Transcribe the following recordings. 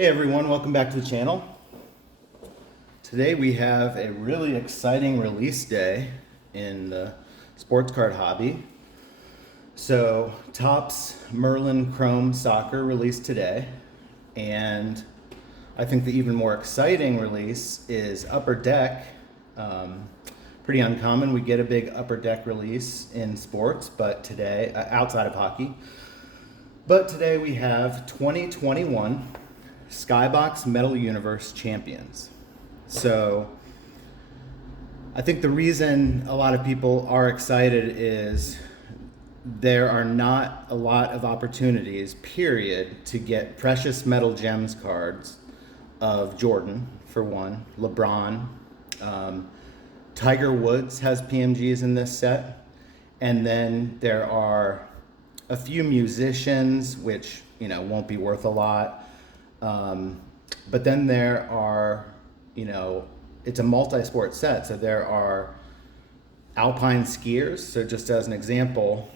Hey everyone, welcome back to the channel. Today we have a really exciting release day in the sports card hobby. So Topps Merlin Chrome Soccer released today, and I think the even more exciting release is Upper Deck. Pretty uncommon, we get a big Upper Deck release in sports, but today, outside of hockey, but today we have 2021 Skybox Metal Universe Champions. So I think the reason a lot of people are excited is there are not a lot of opportunities, period, to get precious metal gems cards of Jordan, for one, LeBron. Tiger Woods has PMGs in this set. And then there are a few musicians, which, won't be worth a lot. But then there are, it's a multi-sport set. So there are alpine skiers. So just as an example,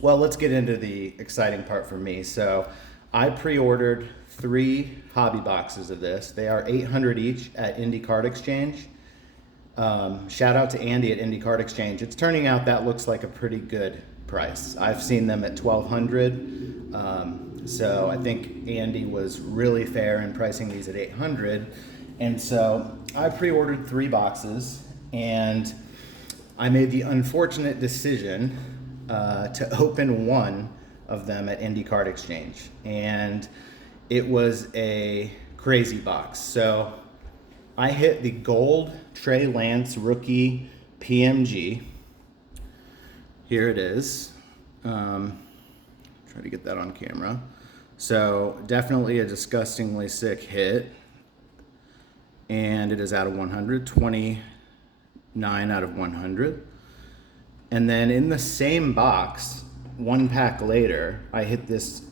well, let's get into the exciting part for me. So I pre-ordered 3 hobby boxes of this. They are $800 each at Indie Card Exchange. Shout out to Andy at Indie Card Exchange. It's turning out that looks like a pretty good price. I've seen them at $1,200. So I think Andy was really fair in pricing these at $800. And so I pre-ordered 3 boxes, and I made the unfortunate decision to open one of them at Indie Card Exchange. And it was a crazy box. So I hit the gold Trey Lance rookie PMG. Here it is. Try to get that on camera. So definitely a disgustingly sick hit. And it is out of 100, 29 out of 100. And then in the same box, one pack later, I hit this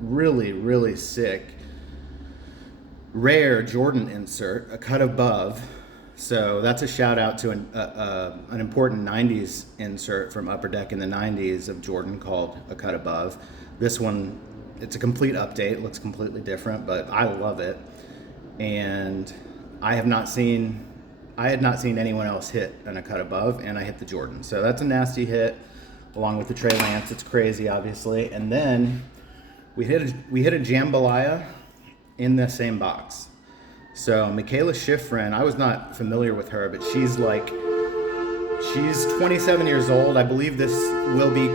really, really sick, rare Jordan insert, a cut above. So that's a shout out to an important 90s insert from Upper Deck in the 90s of Jordan called a cut above. This one, it's a complete update, looks completely different, but I love it. And I had not seen anyone else hit a cut above, and I hit the Jordan. So that's a nasty hit, along with the Trey Lance. It's crazy, obviously. And then we hit a jambalaya in the same box. So Michaela Schifrin, I was not familiar with her, but she's 27 years old. I believe this will be,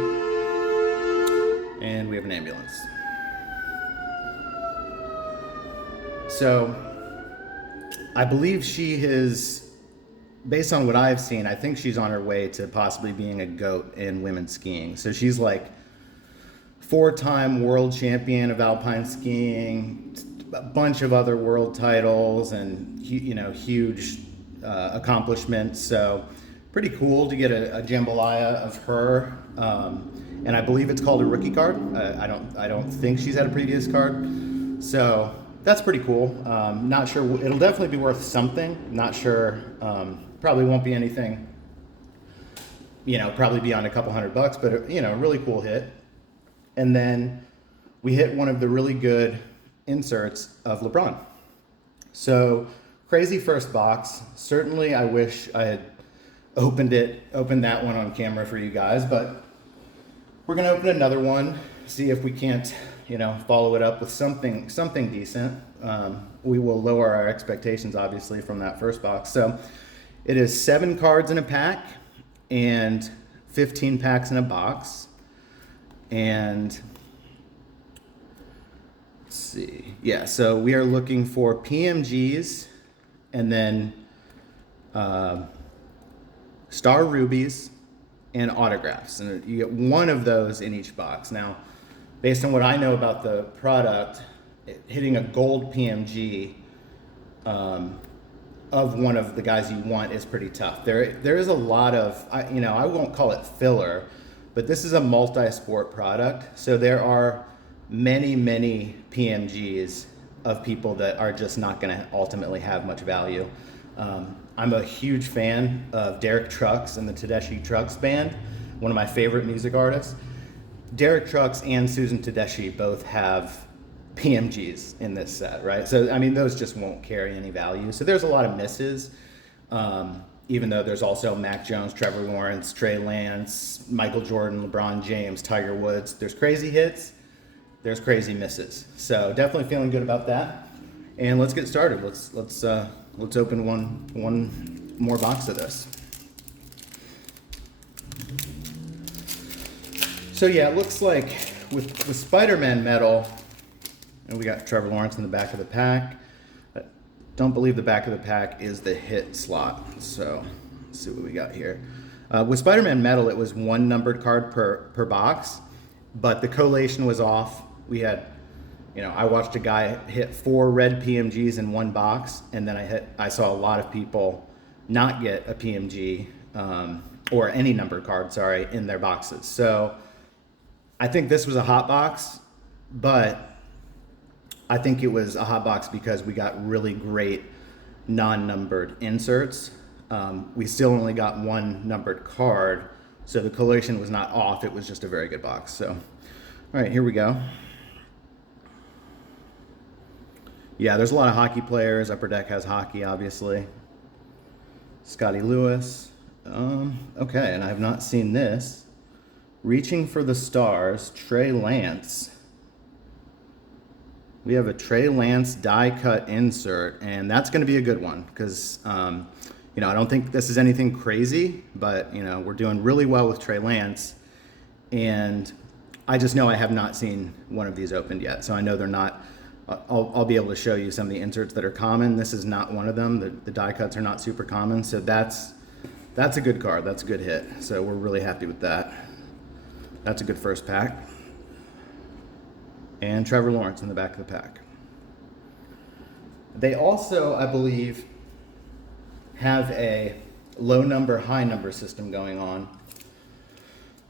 and we have an ambulance. So I believe she is, based on what I've seen, I think she's on her way to possibly being a GOAT in women's skiing. So she's like 4-time world champion of alpine skiing, a bunch of other world titles, and huge accomplishments. So pretty cool to get a jambalaya of her, and I believe it's called a rookie card. I don't think she's had a previous card, so that's pretty cool. Not sure, it'll definitely be worth something. Not sure, probably won't be anything, probably beyond a couple $100, but a really cool hit. And then we hit one of the really good inserts of LeBron. So crazy first box. Certainly I wish I had opened that one on camera for you guys, but we're gonna open another one, see if we can't, follow it up with something decent. We will lower our expectations, obviously, from that first box. So it is 7 cards in a pack and 15 packs in a box. And let's see. Yeah, so we are looking for PMGs and then star rubies and autographs. And you get one of those in each box. Now, based on what I know about the product, hitting a gold PMG of one of the guys you want is pretty tough. There is a lot of, I won't call it filler, but this is a multi-sport product. So there are many, many PMGs of people that are just not going to ultimately have much value. I'm a huge fan of Derek Trucks and the Tedeschi Trucks Band, one of my favorite music artists. Derek Trucks and Susan Tedeschi both have PMGs in this set, right? So, I mean, those just won't carry any value. So there's a lot of misses, even though there's also Mac Jones, Trevor Lawrence, Trey Lance, Michael Jordan, LeBron James, Tiger Woods. There's crazy hits, there's crazy misses. So definitely feeling good about that. And let's get started. Let's open one more box of this. So yeah, it looks like with Spider-Man Metal, and we got Trevor Lawrence in the back of the pack. I don't believe the back of the pack is the hit slot. So let's see what we got here. With Spider-Man Metal, it was one numbered card per box, but the collation was off. We had, I watched a guy hit 4 red PMGs in one box, and then I saw a lot of people not get a PMG or any numbered card, sorry, in their boxes. So I think this was a hot box, but I think it was a hot box because we got really great non-numbered inserts. We still only got one numbered card, so the collation was not off. It was just a very good box. So, all right, here we go. Yeah, there's a lot of hockey players. Upper Deck has hockey, obviously. Scotty Lewis. Okay, and I have not seen this. Reaching for the Stars, Trey Lance. We have a Trey Lance die cut insert, and that's going to be a good one because, I don't think this is anything crazy, but, we're doing really well with Trey Lance, and I just know I have not seen one of these opened yet, so I know they're not. I'll be able to show you some of the inserts that are common. This is not one of them. The die cuts are not super common, so that's a good card. That's a good hit, so we're really happy with that. That's a good first pack. And Trevor Lawrence in the back of the pack. They also, I believe, have a low number, high number system going on.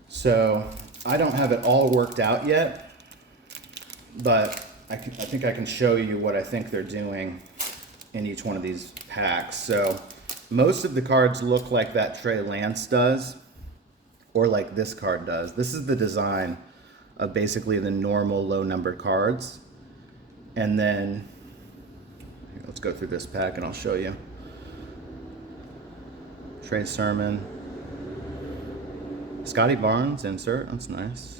So I don't have it all worked out yet, but I think I can show you what I think they're doing in each one of these packs. So most of the cards look like that Trey Lance does, or like this card does. This is the design of basically the normal low numbered cards. And then, let's go through this pack and I'll show you. Trey Sermon. Scotty Barnes insert, that's nice.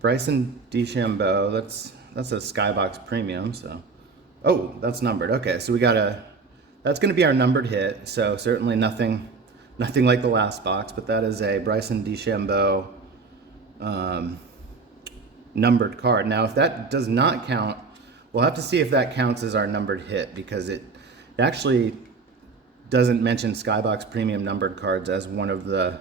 Bryson DeChambeau, that's a Skybox Premium, so. Oh, that's numbered, okay, so we got that's gonna be our numbered hit, so certainly nothing like the last box, but that is a Bryson DeChambeau numbered card. Now, if that does not count, we'll have to see if that counts as our numbered hit because it actually doesn't mention Skybox Premium numbered cards as one of the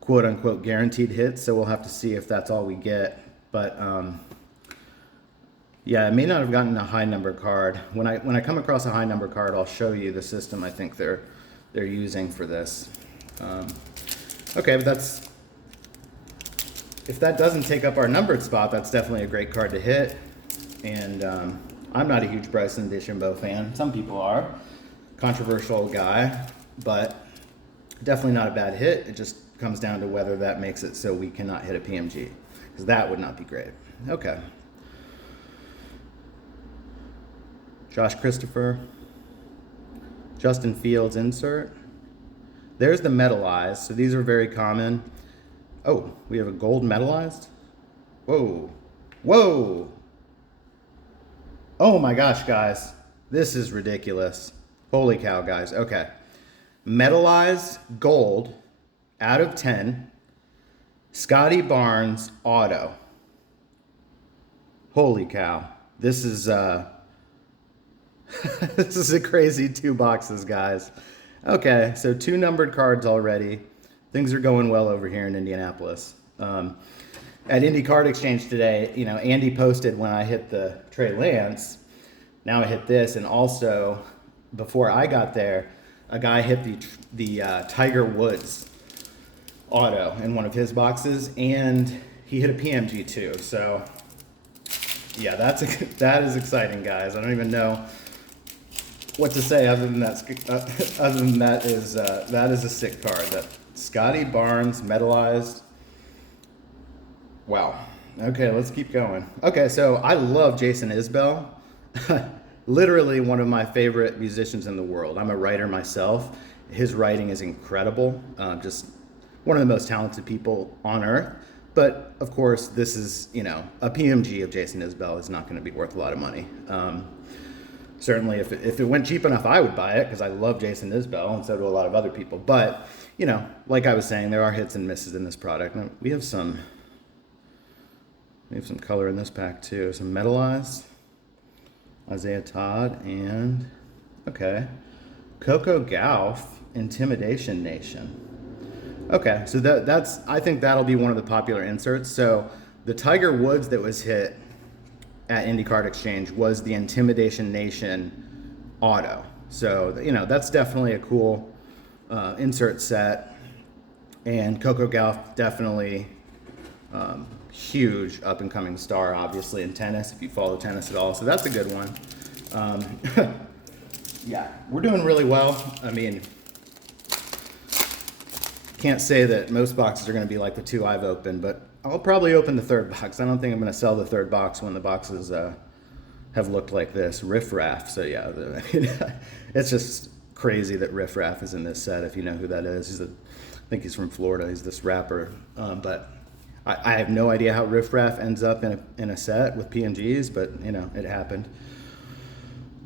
quote-unquote guaranteed hits, so we'll have to see if that's all we get. But yeah, I may not have gotten a high number card. When I come across a high number card, I'll show you the system I think they're using for this. Okay, but if that doesn't take up our numbered spot, that's definitely a great card to hit. And I'm not a huge Bryson DeChambeau fan. Some people are. Controversial guy, but definitely not a bad hit. It just comes down to whether that makes it so we cannot hit a PMG, because that would not be great. Okay. Josh Christopher. Justin Fields insert. There's the metallized, so these are very common. Oh, we have a gold metallized? Whoa. Whoa! Oh my gosh, guys. This is ridiculous. Holy cow, guys. Okay. Metallized gold out of 10. Scotty Barnes auto. Holy cow. This is this is a crazy 2 boxes, guys. Okay, so 2 numbered cards already. Things are going well over here in Indianapolis. At Indy Card Exchange today, Andy posted when I hit the Trey Lance. Now I hit this, and also before I got there, a guy hit the Tiger Woods auto in one of his boxes, and he hit a PMG too. So yeah, that is exciting, guys. I don't even know what to say other than that. That is a sick card. That Scotty Barnes metallized. Wow. Okay, let's keep going. Okay, so I love Jason Isbell. Literally one of my favorite musicians in the world. I'm a writer myself. His writing is incredible. Just one of the most talented people on earth. But of course, this is, a PMG of Jason Isbell is not going to be worth a lot of money. Certainly, if it went cheap enough, I would buy it because I love Jason Isbell, and so do a lot of other people. But, like I was saying, there are hits and misses in this product. Now, we have some color in this pack too. Some metallized Isaiah Todd and Coco Gauff, Intimidation Nation. Okay, so I think that'll be one of the popular inserts. So the Tiger Woods that was hit at Indy Card Exchange was the Intimidation Nation auto. So that's definitely a cool insert set. And Coco Gauff, definitely huge up and coming star, obviously in tennis, if you follow tennis at all. So that's a good one. Yeah, we're doing really well. I mean, can't say that most boxes are going to be like the two I've opened, but I'll probably open the third box. I don't think I'm going to sell the third box when the boxes have looked like this. Riff Raff. So yeah, it's just crazy that Riff Raff is in this set. If you know who that is, I think he's from Florida. He's this rapper, but I have no idea how Riff Raff ends up in a set with PMGs, but it happened.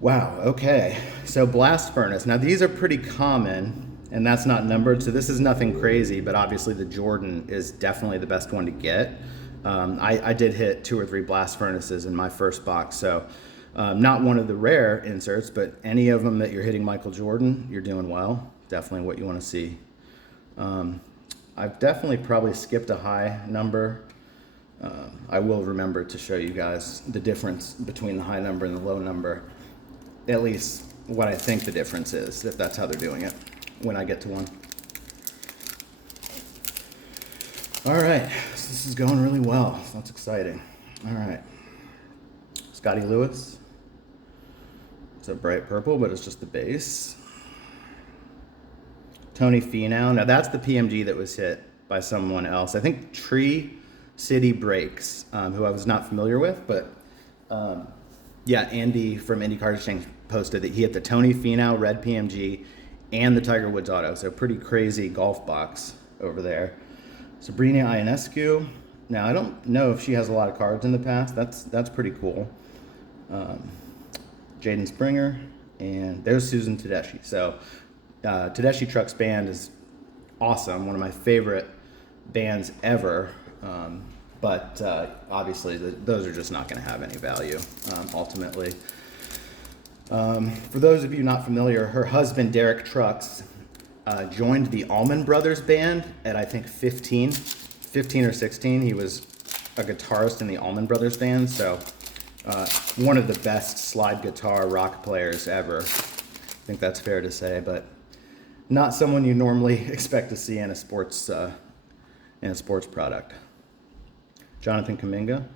Wow. Okay. So Blast Furnace. Now these are pretty common. And that's not numbered, so this is nothing crazy, but obviously the Jordan is definitely the best one to get. I did hit 2 or 3 Blast Furnaces in my first box, so not one of the rare inserts, but any of them that you're hitting Michael Jordan, you're doing well. Definitely what you want to see. I've definitely probably skipped a high number. I will remember to show you guys the difference between the high number and the low number, at least what I think the difference is, if that's how they're doing it, when I get to one. All right, so this is going really well. So that's exciting. All right, Scotty Lewis. It's a bright purple, but it's just the base. Tony Finau. Now that's the PMG that was hit by someone else. I think Tree City Breaks, who I was not familiar with, but yeah, Andy from Indy Card Exchange posted that he hit the Tony Finau red PMG and the Tiger Woods auto. So pretty crazy golf box over there. Sabrina Ionescu. Now I don't know if she has a lot of cards in the past. That's pretty cool. Jaden Springer, and there's Susan Tedeschi. So Tedeschi Trucks Band is awesome, one of my favorite bands ever. But obviously those are just not going to have any value ultimately. For those of you not familiar, her husband Derek Trucks joined the Allman Brothers Band at I think 15 or 16. He was a guitarist in the Allman Brothers Band, so one of the best slide guitar rock players ever. I think that's fair to say, but not someone you normally expect to see in a sports product. Jonathan Kuminga.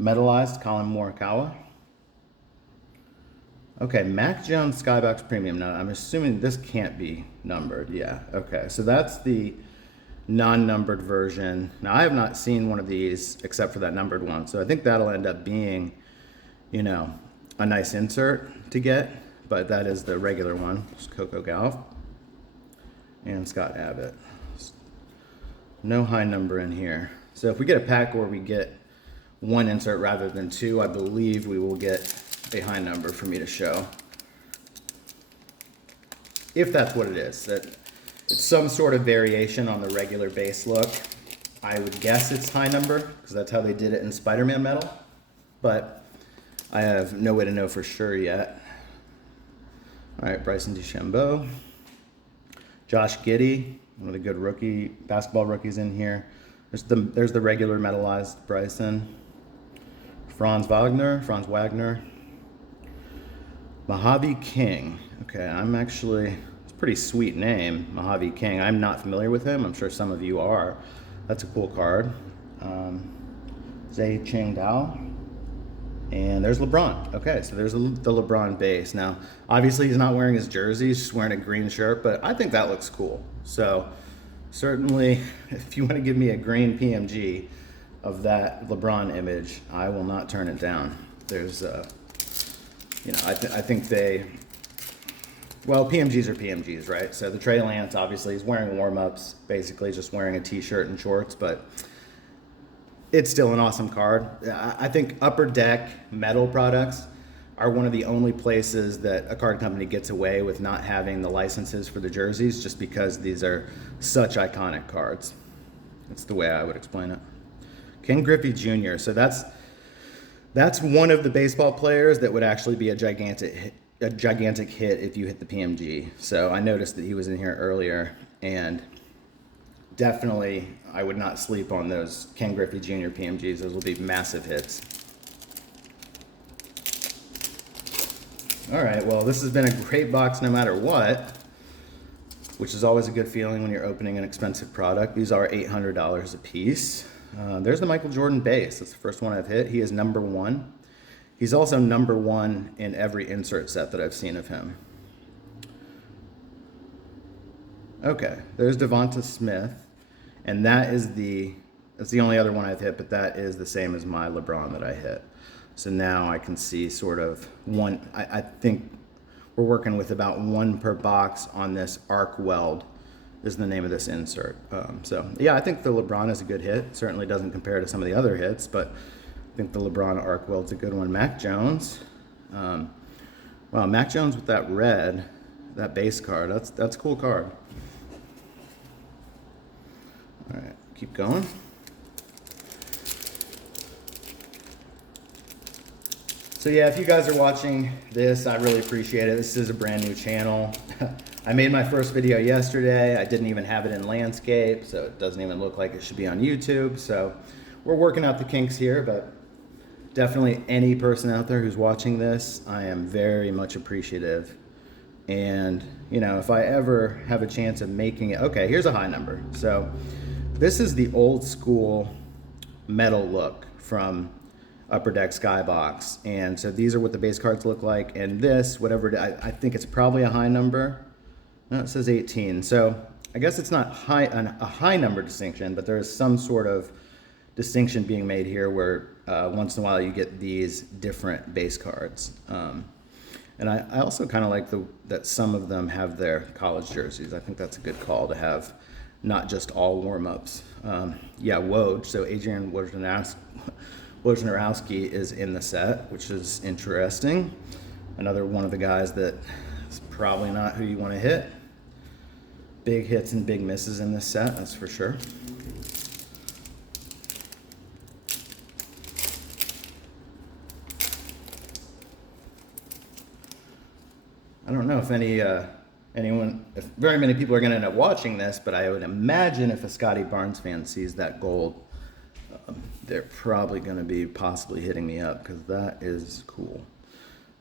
Metallized Colin Morikawa. Okay, Mac Jones Skybox Premium. Now, I'm assuming this can't be numbered. Yeah, okay. So that's the non-numbered version. Now, I have not seen one of these except for that numbered one. So I think that'll end up being, a nice insert to get. But that is the regular one. It's Coco Gauff and Scott Abbott. No high number in here. So if we get a pack where we get one insert rather than two, I believe we will get a high number for me to show. If that's what it is, that it's some sort of variation on the regular base look. I would guess it's high number because that's how they did it in Spider-Man metal, but I have no way to know for sure yet. All right, Bryson DeChambeau, Josh Giddey, one of the good basketball rookies in here. There's the regular metallized Bryson. Franz Wagner, Mojave King. Okay, it's a pretty sweet name, Mojave King. I'm not familiar with him. I'm sure some of you are. That's a cool card. Zay Cheng Dao. And there's LeBron. Okay, so there's the LeBron base. Now, obviously he's not wearing his jersey. He's just wearing a green shirt, but I think that looks cool. So certainly, if you want to give me a green PMG, of that LeBron image, I will not turn it down. There's, you know, I think they, well, PMGs are PMGs, right? So the Trey Lance, obviously, he's wearing warm-ups, basically just wearing a t-shirt and shorts, but it's still an awesome card. I think Upper Deck metal products are one of the only places that a card company gets away with not having the licenses for the jerseys, just because these are such iconic cards. That's the way I would explain it. Ken Griffey Jr. So that's one of the baseball players that would actually be a gigantic hit if you hit the PMG. So I noticed that he was in here earlier, and definitely I would not sleep on those Ken Griffey Jr. PMGs. Those will be massive hits. All right, well, this has been a great box no matter what, which is always a good feeling when you're opening an expensive product. These are $800 a piece. There's the Michael Jordan base. That's the first one I've hit. He is #1. He's also #1 in every insert set that I've seen of him. Okay, there's Devonta Smith, and that's the only other one I've hit, but that is the same as my LeBron that I hit. So now I can see sort of one, I think we're working with about one per box on this arc weld is the name of this insert. So yeah, I think the LeBron is a good hit. Certainly doesn't compare to some of the other hits, but I think the LeBron arc weld's a good one. Mac Jones. Wow, Mac Jones with that red, that base card, that's a cool card. All right, keep going. So yeah, if you guys are watching this, I really appreciate it. This is a brand new channel. I made my first video yesterday. I didn't even have it in landscape, so it doesn't even look like it should be on YouTube. So we're working out the kinks here, but definitely any person out there who's watching this, I am very much appreciative. And you know, if I ever have a chance of making it, okay, here's a high number. So this is the old school metal look from Upper Deck Skybox, and so these are what the base cards look like, and this, whatever, I think it's probably a high number. No, it says 18, so I guess it's not a high number distinction, but there is some sort of distinction being made here where once in a while you get these different base cards. And I also kind of like that some of them have their college jerseys. I think that's a good call to have not just all warm-ups. Yeah, Woj, so Adrian Wojnarowski is in the set, which is interesting. Another one of the guys that is probably not who you want to hit. Big hits and big misses in this set, that's for sure. I don't know if if very many people are going to end up watching this, but I would imagine if a Scotty Barnes fan sees that gold, they're probably going to be possibly hitting me up because that is cool.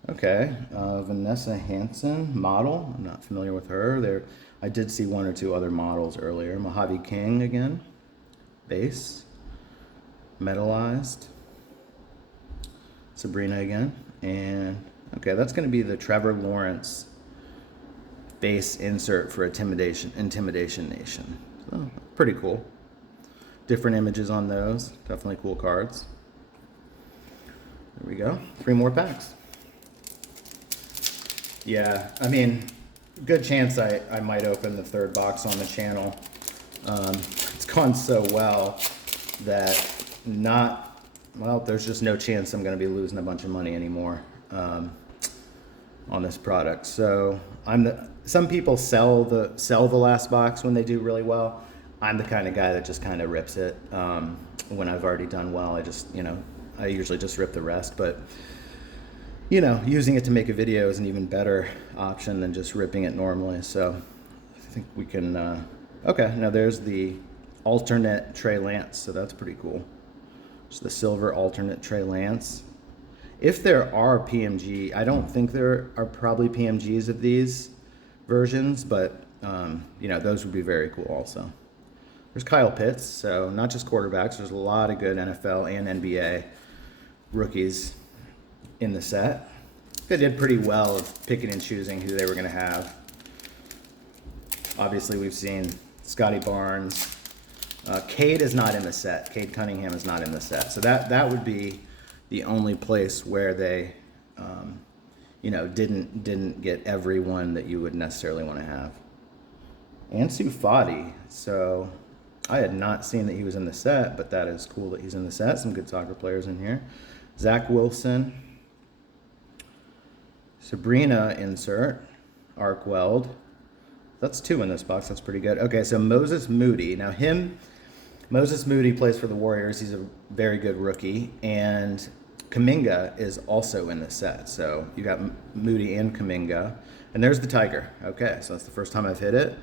Okay, Vanessa Hansen, model. I'm not familiar with her. I did see one or two other models earlier. Mojave King again, base, metallized. Sabrina again, and okay, that's going to be the Trevor Lawrence base insert for Intimidation Nation. So, pretty cool. Different images on those. Definitely cool cards. There we go. 3 more packs. Yeah, I mean, good chance I might open the 3rd box on the channel. It's gone so well that there's just no chance I'm going to be losing a bunch of money anymore on this product. So some people sell the last box when they do really well. I'm the kind of guy that just kind of rips it when I've already done well. I usually just rip the rest, but you know, using it to make a video is an even better option than just ripping it normally. So I think we can, okay, now there's the alternate Trey Lance, so that's pretty cool. Just the silver alternate Trey Lance. If there are PMG, I don't think there are probably PMGs of these versions, but you know, those would be very cool also. There's Kyle Pitts, so not just quarterbacks, there's a lot of good NFL and NBA rookies in the set. They did pretty well of picking and choosing who they were going to have. Obviously, we've seen Scotty Barnes, Cade is not in the set. Cade Cunningham is not in the set. So that would be the only place where they, didn't get everyone that you would necessarily want to have. Ansu Fati. So I had not seen that he was in the set, but that is cool that he's in the set. Some good soccer players in here. Zach Wilson. Sabrina insert. Arc Weld. That's 2 in this box. That's pretty good. Okay, so Moses Moody. Now Moses Moody plays for the Warriors. He's a very good rookie. And Kuminga is also in the set. So you got Moody and Kuminga. And there's the Tiger. Okay, so that's the first time I've hit it.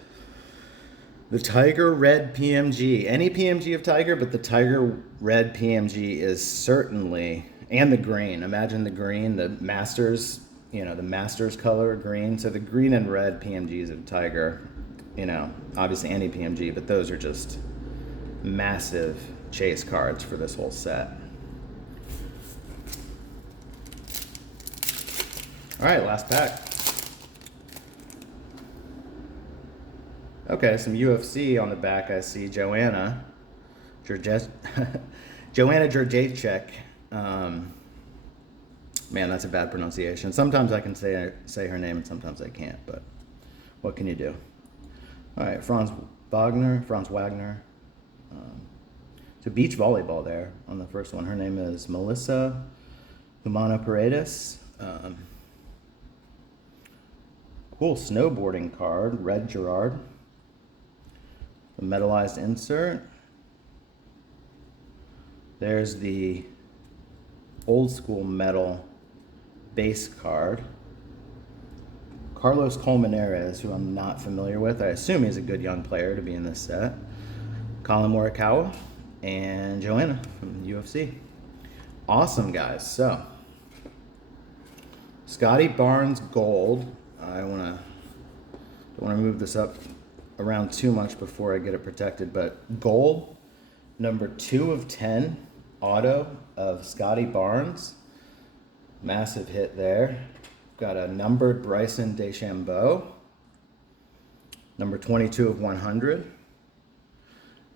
The Tiger Red PMG. Any PMG of Tiger, but the Tiger Red PMG is certainly, and the green. Imagine the green, the Masters, the Masters color green. So the green and red PMGs of Tiger, obviously any PMG, but those are just massive chase cards for this whole set. All right, last pack. Okay, some UFC on the back. I see Joanna Jurjacek. Man, that's a bad pronunciation. Sometimes I can say her name and sometimes I can't, but what can you do? All right, Franz Wagner. So beach volleyball there on the first one. Her name is Melissa Humano Paredes. Cool snowboarding card, Red Gerard. The metallized insert. There's the old school metal base card. Carlos Colmenares, who I'm not familiar with. I assume he's a good young player to be in this set. Colin Morikawa and Joanna from UFC. Awesome, guys. So, Scotty Barnes Gold. I don't want to move this up around too much before I get it protected, but gold, number 2 of 10, auto of Scotty Barnes. Massive hit there. Got a numbered Bryson DeChambeau, number 22 of 100,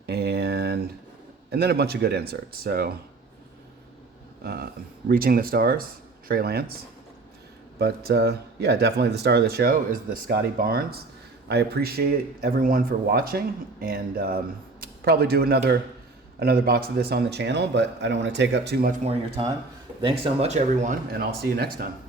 and then a bunch of good inserts. So, Reaching the Stars, Trey Lance. But yeah, definitely the star of the show is the Scotty Barnes. I appreciate everyone for watching, and probably do another box of this on the channel, but I don't want to take up too much more of your time. Thanks so much, everyone, and I'll see you next time.